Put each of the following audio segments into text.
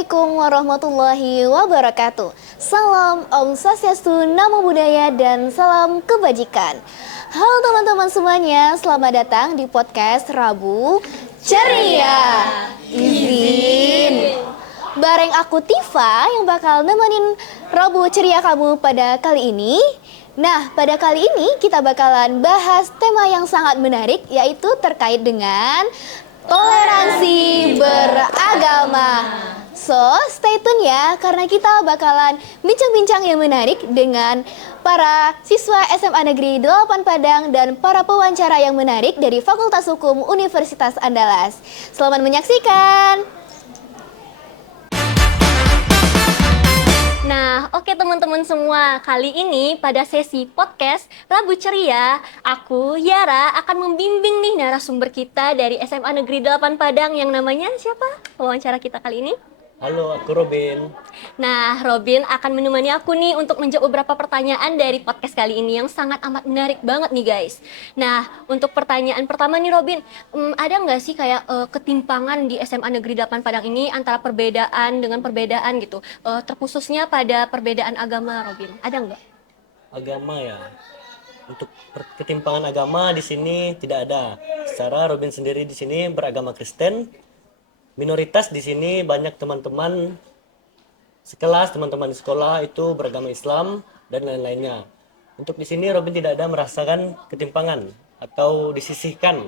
Assalamualaikum warahmatullahi wabarakatuh. Salam Om Swastiastu, Namo Buddhaya, dan salam kebajikan. Halo teman-teman semuanya, selamat datang di podcast Rabu Ceria. Izin bareng aku Tifa yang bakal nemenin Rabu Ceria kamu pada kali ini. Nah, pada kali ini kita bakalan bahas tema yang sangat menarik, yaitu terkait dengan toleransi beragama. So, stay tune ya, karena kita bakalan bincang-bincang yang menarik dengan para siswa SMA Negeri 8 Padang dan para pewawancara yang menarik dari Fakultas Hukum Universitas Andalas. Selamat menyaksikan. Nah, oke teman-teman semua, kali ini pada sesi podcast Rabu Ceria, aku, Yara, akan membimbing nih narasumber kita dari SMA Negeri 8 Padang yang namanya siapa? Wawancara kita kali ini. Halo, aku Robin. Nah, Robin akan menemani aku nih untuk menjawab beberapa pertanyaan dari podcast kali ini yang sangat amat menarik banget nih guys. Nah, untuk pertanyaan pertama nih Robin, ada nggak sih kayak ketimpangan di SMA Negeri 8 Padang ini antara perbedaan dengan perbedaan gitu? Terkhususnya pada perbedaan agama Robin, ada nggak? Agama ya. Untuk ketimpangan agama di sini tidak ada. Secara Robin sendiri di sini beragama Kristen. Minoritas di sini banyak teman-teman sekelas, teman-teman di sekolah itu beragama Islam dan lain-lainnya. Untuk di sini Robin tidak ada merasakan ketimpangan atau disisihkan.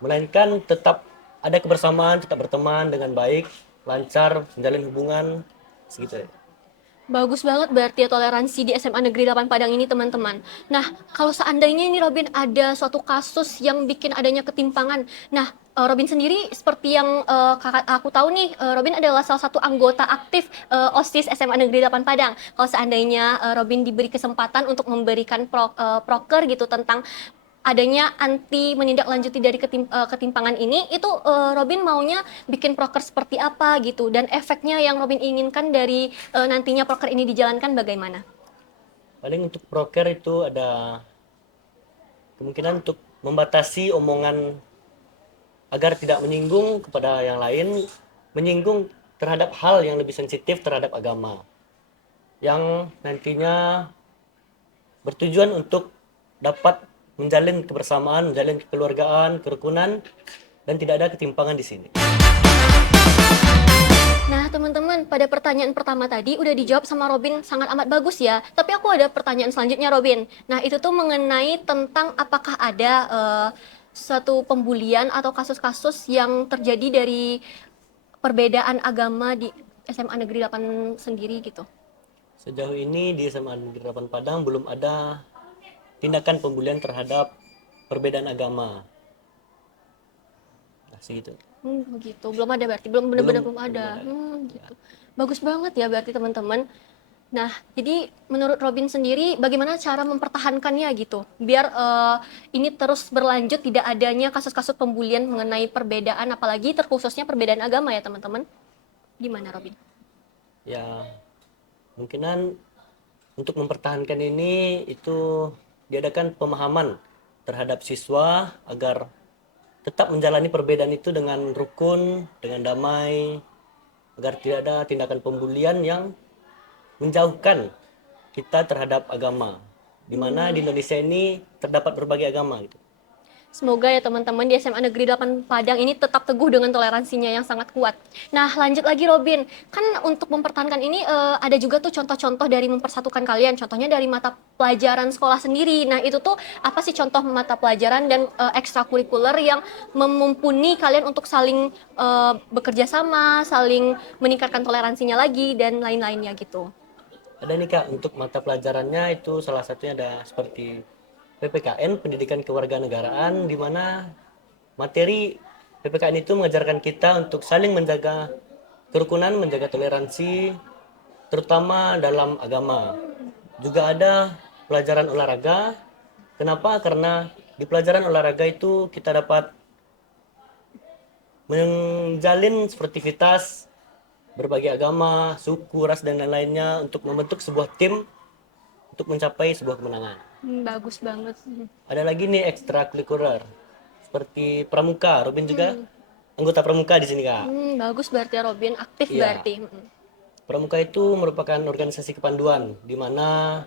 Melainkan tetap ada kebersamaan, tetap berteman dengan baik, lancar, menjalin hubungan segitu. Bagus banget berarti ya toleransi di SMA Negeri 8 Padang ini teman-teman. Nah, kalau seandainya ini Robin ada suatu kasus yang bikin adanya ketimpangan. Nah, Robin sendiri seperti yang kakak aku tahu nih, Robin adalah salah satu anggota aktif OSIS SMA Negeri 8 Padang. Kalau seandainya Robin diberi kesempatan untuk memberikan proker gitu tentang adanya anti menindaklanjuti dari ketimpangan ini, itu Robin maunya bikin proker seperti apa gitu, dan efeknya yang Robin inginkan dari nantinya proker ini dijalankan bagaimana? Paling untuk broker itu ada kemungkinan untuk membatasi omongan agar tidak menyinggung kepada yang lain, menyinggung terhadap hal yang lebih sensitif terhadap agama, yang nantinya bertujuan untuk dapat menjalin kebersamaan, menjalin kekeluargaan, kerukunan, dan tidak ada ketimpangan di sini. Nah teman-teman, pada pertanyaan pertama tadi udah dijawab sama Robin sangat amat bagus ya. Tapi aku ada pertanyaan selanjutnya Robin. Nah itu tuh mengenai tentang apakah ada suatu pembulian atau kasus-kasus yang terjadi dari perbedaan agama di SMA Negeri 8 sendiri gitu. Sejauh ini di SMA Negeri 8 Padang belum ada tindakan pembulian terhadap perbedaan agama. Nah, segitu. Begitu. Belum ada berarti, belum benar-benar belum Belum ada. ada. Gitu. Bagus banget ya berarti teman-teman. Nah, jadi menurut Robin sendiri bagaimana cara mempertahankannya gitu, biar ini terus berlanjut, tidak adanya kasus-kasus pembulian mengenai perbedaan, apalagi terkhususnya perbedaan agama ya teman-teman. Gimana Robin? Ya, kemungkinan untuk mempertahankan ini itu diadakan pemahaman terhadap siswa agar tetap menjalani perbedaan itu dengan rukun, dengan damai, agar tidak ada tindakan pembulian yang menjauhkan kita terhadap agama. Di mana di Indonesia ini terdapat berbagai agama gitu. Semoga ya teman-teman di SMA Negeri 8 Padang ini tetap teguh dengan toleransinya yang sangat kuat. Nah, lanjut lagi Robin. Kan untuk mempertahankan ini ada juga tuh contoh-contoh dari mempersatukan kalian. Contohnya dari mata pelajaran sekolah sendiri. Nah, itu tuh apa sih contoh mata pelajaran dan ekstrakurikuler yang memumpuni kalian untuk saling bekerja sama, saling meningkatkan toleransinya lagi dan lain-lainnya gitu. Ada nih Kak, untuk mata pelajarannya itu salah satunya ada seperti PPKN, Pendidikan Kewarganegaraan, di mana materi PPKN itu mengajarkan kita untuk saling menjaga kerukunan, menjaga toleransi, terutama dalam agama. Juga ada pelajaran olahraga. Kenapa? Karena di pelajaran olahraga itu kita dapat menjalin sportivitas berbagai agama, suku, ras, dan lain-lainnya untuk membentuk sebuah tim untuk mencapai sebuah kemenangan. Bagus banget. Ada lagi nih ekstrakurikuler seperti pramuka. Robin juga anggota pramuka di sini, Kak. Bagus berarti ya Robin, aktif Iya. berarti. Pramuka itu merupakan organisasi kepanduan di mana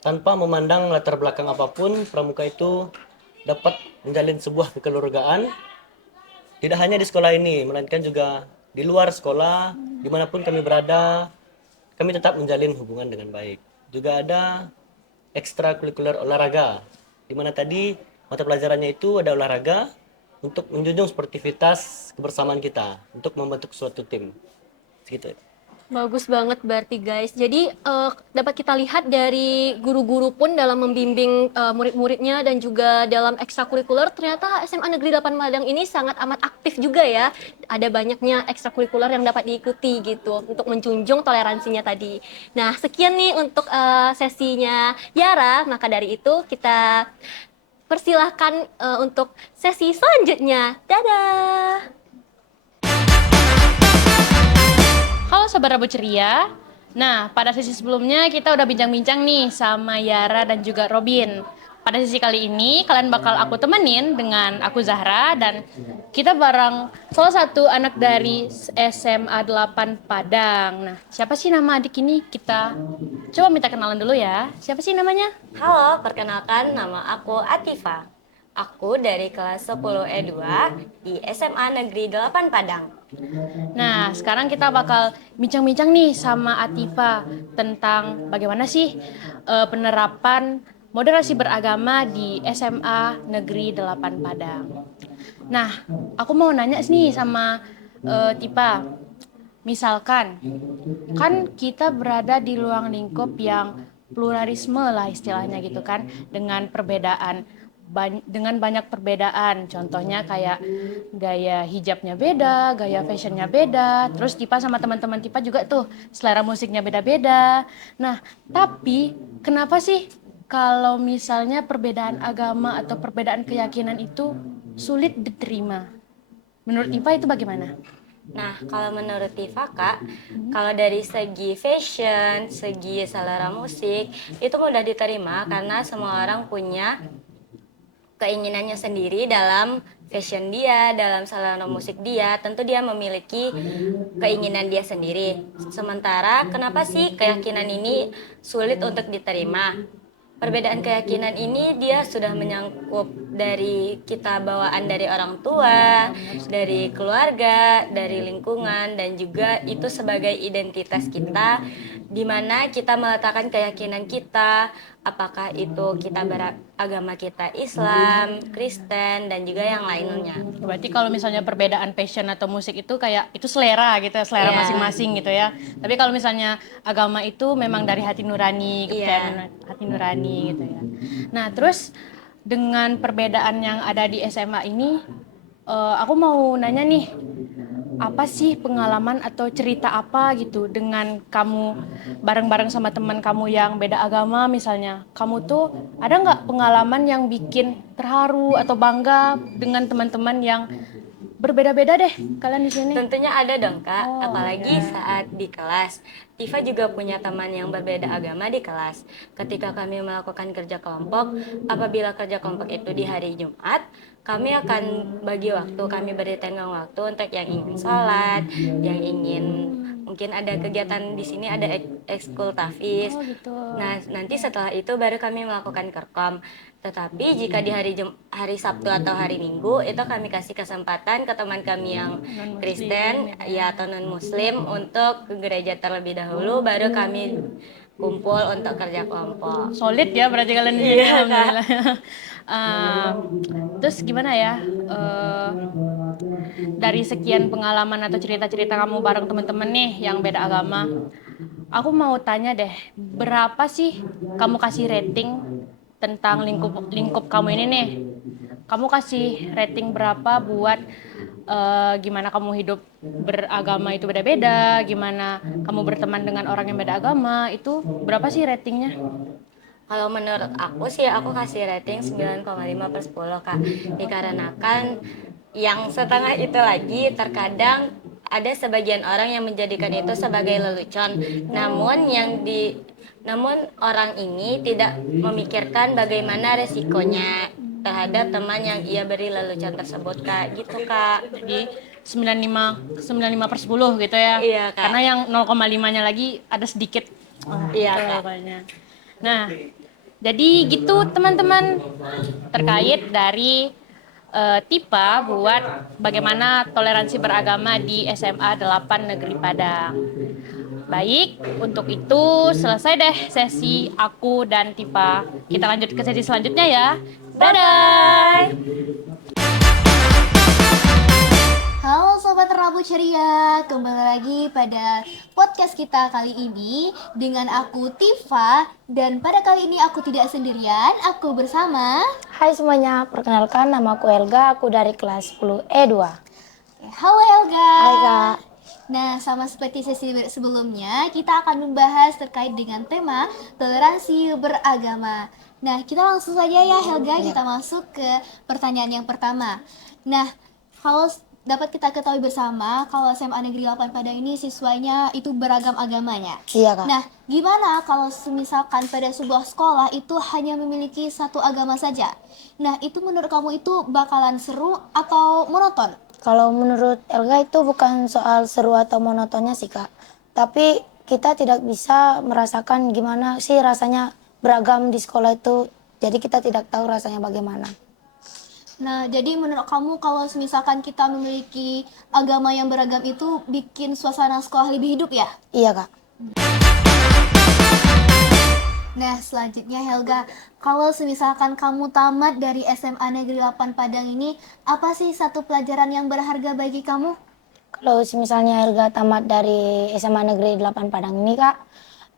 tanpa memandang latar belakang apapun, pramuka itu dapat menjalin sebuah kekeluargaan tidak hanya di sekolah ini, melainkan juga di luar sekolah, dimanapun kami berada, kami tetap menjalin hubungan dengan baik. Juga ada ekstrakurikuler olahraga, di mana tadi mata pelajarannya itu ada olahraga untuk menjunjung sportivitas kebersamaan kita, untuk membentuk suatu tim. Segitu. Bagus banget berarti guys. Jadi dapat kita lihat dari guru-guru pun dalam membimbing murid-muridnya dan juga dalam ekstrakurikuler ternyata SMA Negeri 8 Padang ini sangat amat aktif juga ya. Ada banyaknya ekstrakurikuler yang dapat diikuti gitu untuk menjunjung toleransinya tadi. Nah, sekian nih untuk sesinya Yara. Maka dari itu kita persilahkan untuk sesi selanjutnya. Dadah! Halo Sobat Rabu Ceria. Nah, pada sesi sebelumnya kita udah bincang-bincang nih sama Yara dan juga Robin. Pada sesi kali ini kalian bakal aku temenin dengan aku Zahra dan kita bareng salah satu anak dari SMA 8 Padang. Nah, siapa sih nama adik ini? Kita coba minta kenalan dulu ya. Siapa sih namanya? Halo, perkenalkan nama aku Atifa. Aku dari kelas 10 E2 di SMA Negeri 8 Padang. Nah, sekarang kita bakal bincang-bincang nih sama Atifa tentang bagaimana sih penerapan moderasi beragama di SMA Negeri 8 Padang. Nah, aku mau nanya nih sama Tipa. Misalkan, kan kita berada di ruang lingkup yang pluralisme lah istilahnya gitu kan, dengan perbedaan dengan banyak perbedaan, contohnya kayak gaya hijabnya beda, gaya fashionnya beda, terus Tipa sama teman-teman Tipa juga tuh selera musiknya beda-beda. Nah, tapi kenapa sih kalau misalnya perbedaan agama atau perbedaan keyakinan itu sulit diterima? Menurut Tipa itu bagaimana? Nah, kalau menurut Tifa, Kak, kalau dari segi fashion, segi selera musik, itu mudah diterima karena semua orang punya keinginannya sendiri dalam fashion dia, dalam selera musik dia, tentu dia memiliki keinginan dia sendiri. Sementara kenapa sih keyakinan ini sulit untuk diterima? Perbedaan keyakinan ini dia sudah menyangkut dari kita bawaan dari orang tua, dari keluarga, dari lingkungan, dan juga itu sebagai identitas kita, di mana kita meletakkan keyakinan kita, apakah itu kita beragama kita Islam, Kristen, dan juga yang lainnya. Berarti kalau misalnya perbedaan passion atau musik itu kayak itu selera gitu, selera Iya. masing-masing gitu ya. Tapi kalau misalnya agama itu memang dari hati nurani, kepercayaan hati nurani gitu ya. Nah, terus dengan perbedaan yang ada di SMA ini, aku mau nanya nih, apa sih pengalaman atau cerita apa gitu dengan kamu bareng-bareng sama teman kamu yang beda agama misalnya? Kamu tuh ada nggak pengalaman yang bikin terharu atau bangga dengan teman-teman yang berbeda-beda deh kalian di sini? Tentunya ada dong, Kak, Oh, apalagi iya. saat di kelas. Tifa juga punya teman yang berbeda agama di kelas. Ketika kami melakukan kerja kelompok, apabila kerja kelompok itu di hari Jumat, kami akan bagi waktu, kami beri tenggang waktu untuk yang ingin sholat, yang ingin mungkin ada kegiatan di sini, ada ekskul tafis. Oh gitu. Nah, nanti setelah itu baru kami melakukan kerkom. Tetapi jika di hari Sabtu atau hari Minggu, itu kami kasih kesempatan ke teman kami yang Kristen ya atau non-Muslim untuk ke gereja terlebih dahulu, baru kami kumpul untuk kerja kelompok. Solid ya berarti kalian di sini, alhamdulillah. Terus gimana ya? Dari sekian pengalaman atau cerita-cerita kamu bareng teman-teman nih yang beda agama, aku mau tanya deh, berapa sih kamu kasih rating tentang lingkup kamu ini nih? Kamu kasih rating berapa buat gimana kamu hidup beragama itu beda-beda, gimana kamu berteman dengan orang yang beda agama, itu berapa sih ratingnya? Kalau menurut aku sih, aku kasih rating 9,5 per 10, Kak. Dikarenakan yang setengah itu lagi terkadang ada sebagian orang yang menjadikan itu sebagai lelucon. Namun orang ini tidak memikirkan bagaimana resikonya. terhadap teman yang ia beri lelucon tersebut Kak, gitu Kak. Jadi 95 gitu ya. Iya, Kak. Karena yang 0,5-nya lagi ada sedikit. Iya, Gitu Kak. pokoknya. Nah, jadi gitu teman-teman terkait dari Tipa buat bagaimana toleransi beragama di SMA 8 Negeri Padang. Baik, untuk itu selesai deh sesi aku dan Tipa. Kita lanjut ke sesi selanjutnya ya. Dadah! Halo Sobat Rabu Ceria, kembali lagi pada podcast kita kali ini dengan aku Tifa. Dan pada kali ini aku tidak sendirian, aku bersama... Hai semuanya, perkenalkan nama aku Elga, aku dari kelas 10 E2. Halo Helga. Hai Kak. Nah, sama seperti sesi sebelumnya, kita akan membahas terkait dengan tema toleransi beragama. Nah, kita langsung saja ya Helga, kita masuk ke pertanyaan yang pertama. Nah, kalau dapat kita ketahui bersama, kalau SMA Negeri 8 Padang ini siswanya itu beragam agamanya. Iya Kak. Nah, gimana kalau misalkan pada sebuah sekolah itu hanya memiliki satu agama saja? Nah, itu menurut kamu itu bakalan seru atau monoton? Kalau menurut Elga itu bukan soal seru atau monotonnya sih Kak. Tapi kita tidak bisa merasakan gimana sih rasanya beragam di sekolah itu. Jadi kita tidak tahu rasanya bagaimana. Nah, jadi menurut kamu kalau misalkan kita memiliki agama yang beragam itu bikin suasana sekolah lebih hidup ya? Iya Kak. Nah, selanjutnya Helga, kalau misalkan kamu tamat dari SMA Negeri 8 Padang ini, apa sih satu pelajaran yang berharga bagi kamu? Kalau misalnya Elga tamat dari SMA Negeri 8 Padang ini Kak,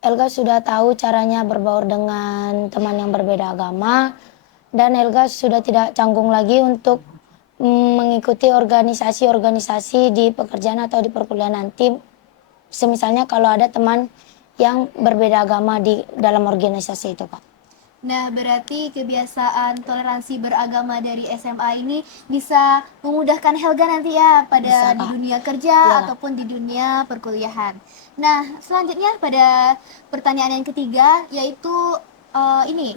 Elga sudah tahu caranya berbaur dengan teman yang berbeda agama. Dan Elga sudah tidak canggung lagi untuk mengikuti organisasi-organisasi di pekerjaan atau di perkuliahan nanti. Semisalnya kalau ada teman yang berbeda agama di dalam organisasi itu Kak. Nah, berarti kebiasaan toleransi beragama dari SMA ini bisa memudahkan Helga nanti ya pada Bisa, di Kak. dunia kerja Iya. ataupun di dunia perkuliahan. Nah, selanjutnya pada pertanyaan yang ketiga yaitu ini.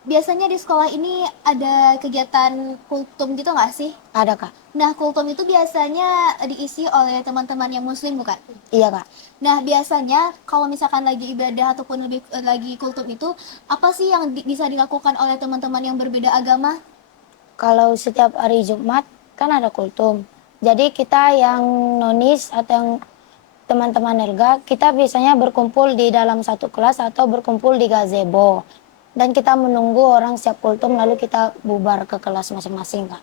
Biasanya di sekolah ini ada kegiatan kultum gitu nggak sih? Ada Kak. Nah, kultum itu biasanya diisi oleh teman-teman yang muslim bukan? Iya Kak. Nah, biasanya kalau misalkan lagi ibadah ataupun lagi kultum itu, apa sih yang bisa dilakukan oleh teman-teman yang berbeda agama? Kalau setiap hari Jumat kan ada kultum. Jadi kita yang nonis atau yang teman-teman Elga, kita biasanya berkumpul di dalam satu kelas atau berkumpul di gazebo. Dan kita menunggu orang siap kultum lalu kita bubar ke kelas masing-masing Kak.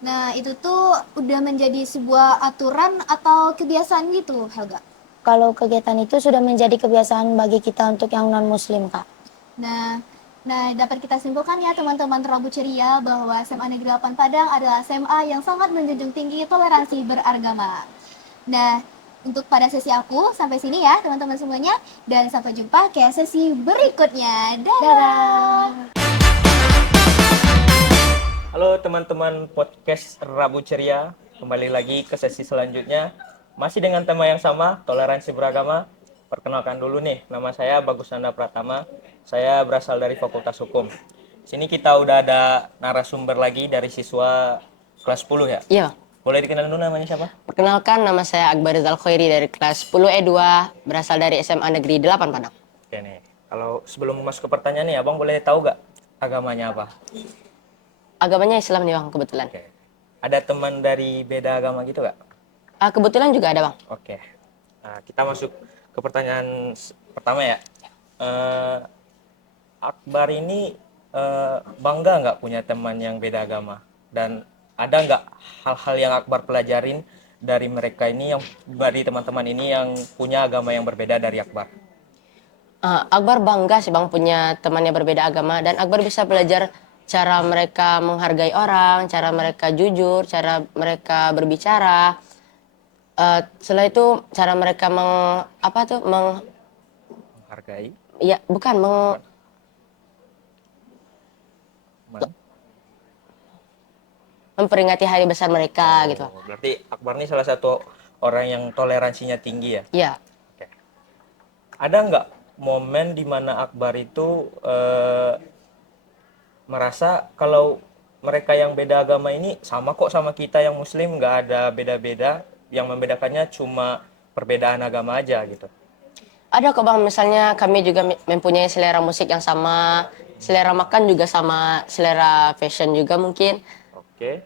Nah, itu tuh udah menjadi sebuah aturan atau kebiasaan gitu, Helga? Kalau kegiatan itu sudah menjadi kebiasaan bagi kita untuk yang non-muslim Kak. Nah, dapat kita simpulkan ya teman-teman Rabu Ceria bahwa SMA Negeri 8 Padang adalah SMA yang sangat menjunjung tinggi toleransi beragama. Nah, untuk pada sesi aku sampai sini ya teman-teman semuanya, dan sampai jumpa ke sesi berikutnya. Dadah! Halo teman-teman podcast Rabu Ceria, kembali lagi ke sesi selanjutnya. Masih dengan tema yang sama, toleransi beragama. Perkenalkan dulu nih, nama saya Bagus Nanda Pratama. Saya berasal dari Fakultas Hukum. Sini kita udah ada narasumber lagi dari siswa kelas 10 ya? Iya, Boleh dikenal dulu namanya siapa? perkenalkan nama saya Akbar Rizal Khairi dari kelas 10 E2, berasal dari SMA Negeri 8 Padang. Oke nih, kalau sebelum masuk ke pertanyaan nih, abang boleh tahu gak agamanya apa? Agamanya Islam nih Bang, kebetulan. Oke. Ada teman dari beda agama gitu gak? Kebetulan juga ada Bang. Oke, nah, kita masuk ke pertanyaan pertama ya. Akbar ini bangga nggak punya teman yang beda agama? Dan ada nggak hal-hal yang Akbar pelajarin dari mereka ini, yang dari teman-teman ini yang punya agama yang berbeda dari Akbar? Akbar bangga sih Bang punya teman yang berbeda agama, dan Akbar bisa belajar cara mereka menghargai orang, cara mereka jujur, cara mereka berbicara. Setelah itu cara mereka Menghargai? ya bukan memperingati hari besar mereka gitu. Berarti Akbar ini salah satu orang yang toleransinya tinggi ya? Iya. Oke. Ada nggak momen di mana Akbar itu merasa kalau mereka yang beda agama ini sama kok sama kita yang muslim, nggak ada beda-beda, yang membedakannya cuma perbedaan agama aja gitu. Ada kok Bang, misalnya kami juga mempunyai selera musik yang sama, selera makan juga sama, selera fashion juga mungkin. Oke.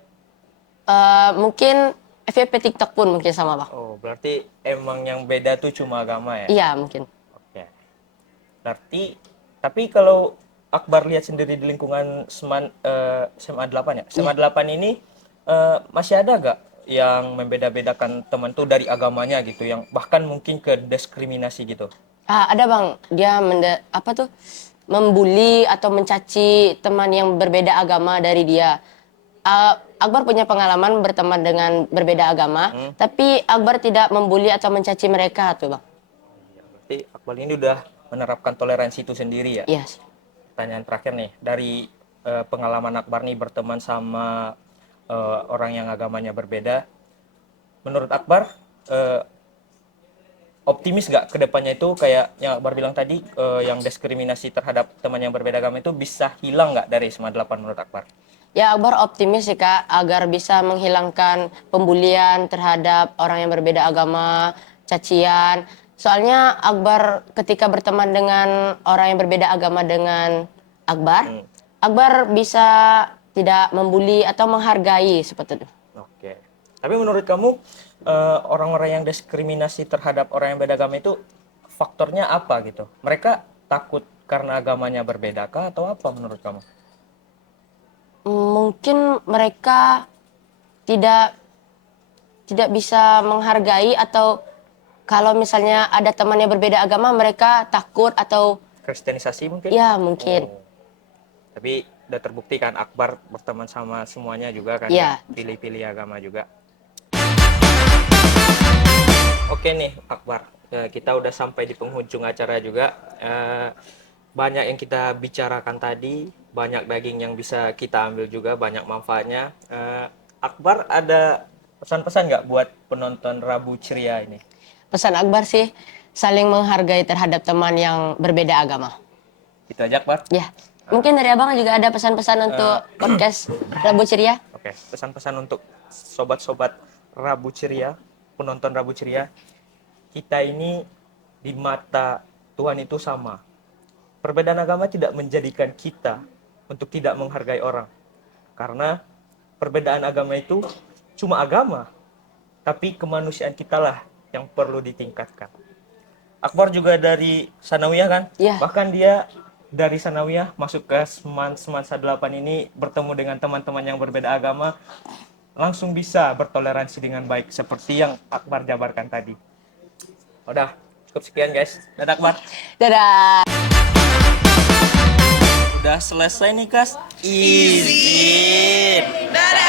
Mungkin FYP TikTok pun mungkin sama Bang. Oh, berarti emang yang beda tuh cuma agama ya? Iya mungkin. Oke. Berarti, tapi kalau Akbar lihat sendiri di lingkungan SMA 8 ya? SMA 8 ini masih ada gak yang membeda-bedakan teman tuh dari agamanya gitu, yang bahkan mungkin ke diskriminasi gitu? Ada Bang, dia membuli atau mencaci teman yang berbeda agama dari dia. Akbar punya pengalaman berteman dengan berbeda agama, tapi Akbar tidak membuli atau mencaci mereka tuh Bang. Ya, berarti Akbar ini udah menerapkan toleransi itu sendiri ya? Iya. Pertanyaan terakhir nih, dari pengalaman Akbar nih berteman sama orang yang agamanya berbeda, menurut Akbar optimis nggak ke depannya itu kayak yang Akbar bilang tadi, yang diskriminasi terhadap teman yang berbeda agama itu bisa hilang nggak dari SMA 8 menurut Akbar? Ya Akbar optimis sih Kak, agar bisa menghilangkan pembulian terhadap orang yang berbeda agama, cacian. Soalnya Akbar ketika berteman dengan orang yang berbeda agama dengan Akbar, Akbar bisa tidak membuli atau menghargai seperti itu. Oke. Tapi menurut kamu orang-orang yang diskriminasi terhadap orang yang beda agama itu faktornya apa gitu? Mereka takut karena agamanya berbeda kah atau apa menurut kamu? Mungkin mereka tidak bisa menghargai, atau kalau misalnya ada teman yang berbeda agama mereka takut atau Kristenisasi mungkin? ya mungkin. Oh. Tapi udah terbukti kan Akbar berteman sama semuanya juga kan? Iya. Pilih-pilih agama juga. Oke nih Akbar, kita udah sampai di penghujung acara juga. Banyak yang kita bicarakan tadi, banyak daging yang bisa kita ambil juga, banyak manfaatnya. Akbar ada pesan-pesan nggak buat penonton Rabu Ceria ini? Pesan Akbar sih saling menghargai terhadap teman yang berbeda agama. Itu aja Akbar? Ya, mungkin dari Abang juga ada pesan-pesan untuk podcast Rabu Ceria. Oke, pesan-pesan untuk sobat-sobat Rabu Ceria, penonton Rabu Ceria. Kita ini di mata Tuhan itu sama. Perbedaan agama tidak menjadikan kita untuk tidak menghargai orang. Karena perbedaan agama itu cuma agama, tapi kemanusiaan kita lah yang perlu ditingkatkan. Akbar juga dari Sanawiyah kan? Iya. Bahkan dia dari Sanawiyah masuk ke Semansa 8 ini bertemu dengan teman-teman yang berbeda agama, langsung bisa bertoleransi dengan baik seperti yang Akbar jabarkan tadi. Udah, cukup sekian guys. Dadah Akbar. Dadah. Udah selesai nih Kas. Izin. Dadah.